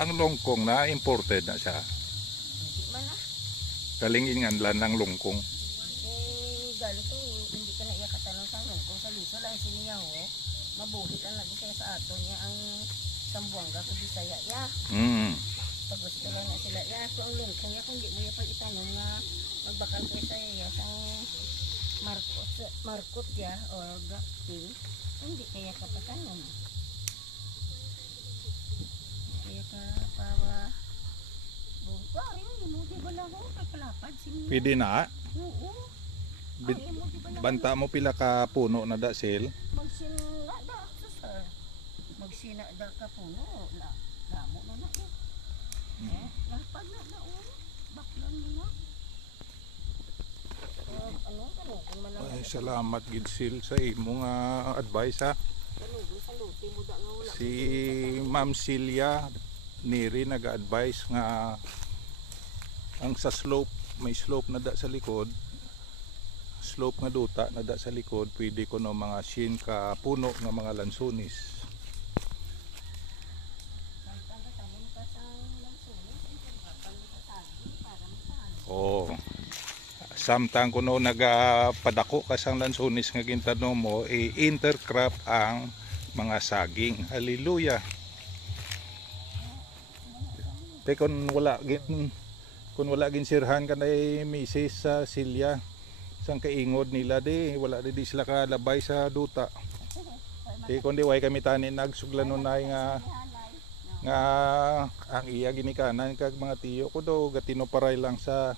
ang longkong na imported na siya. Hindi man ah. Kalingin nga lang ng longkong. Galing ko, hindi ka na iya katanong sa longkong. Sa liso lang siniya ho. Mabuhit ang lagi siya sa ato niya ang Sambuanga kung Bisaya ya. Pag gusto lang na sila ya. So ang longkong ya, kung di mo ya pag itanong na magbakal kayo sa iya sang markot ya or gakti, hindi kaya ka patanong. Kaya ka para bari mo di ba lang ho kay palapad siniya. Pwede na. Oo. Banta mo pila ka puno na da sil. Magsina da sir. Magsina da ka puno la. Damo na eh. Lapad na baklan mo na. Ano kung man Ay, salamat gid sil sa imong advice ha. saluti mo da nga wala. Si Ma'am Celia niri nag-advise nga ang sa slope, may slope na da sa likod. Slope nga duta na da sa likod, pwede ko no mga shin ka puno nga mga lansones. Oh. Samtang kuno nagapadako kasang lansones nga gintanong mo, intercrop ang mga saging. Hallelujah. Te kung wala gin sirhan kanay Mrs. Celia sang kaingod nila di wala di sila kalabay sa duta. Te kun di way kami tani nagsuglanon na nga ang iya ginikanan kag mga tiyo ko do gatino paray lang sa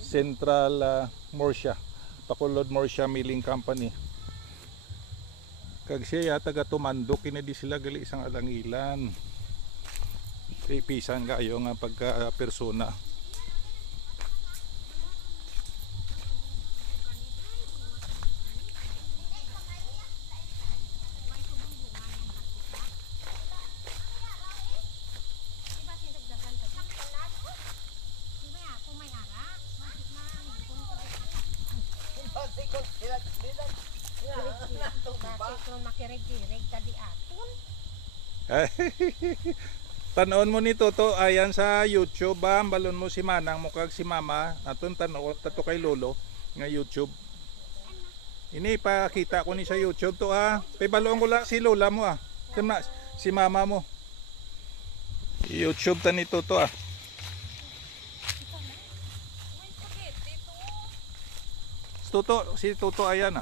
Central Murcia, Bacolod Murcia Milling Company. Kag siya taga tumandok kini di sila gali isang alangilan. Pisan kayo nga pagka persona. Makirig-kirig tadi atun. Tanoon mo ni Toto ayan sa YouTube ba balon mo si Manang mo kag si Mama aton tanood tato kay Lolo nga YouTube. Ini pakita ko ni sa YouTube to ha. Pibaloon ko lang si Lola mo si Mama mo. YouTube ta ni Toto Toto si Toto ayan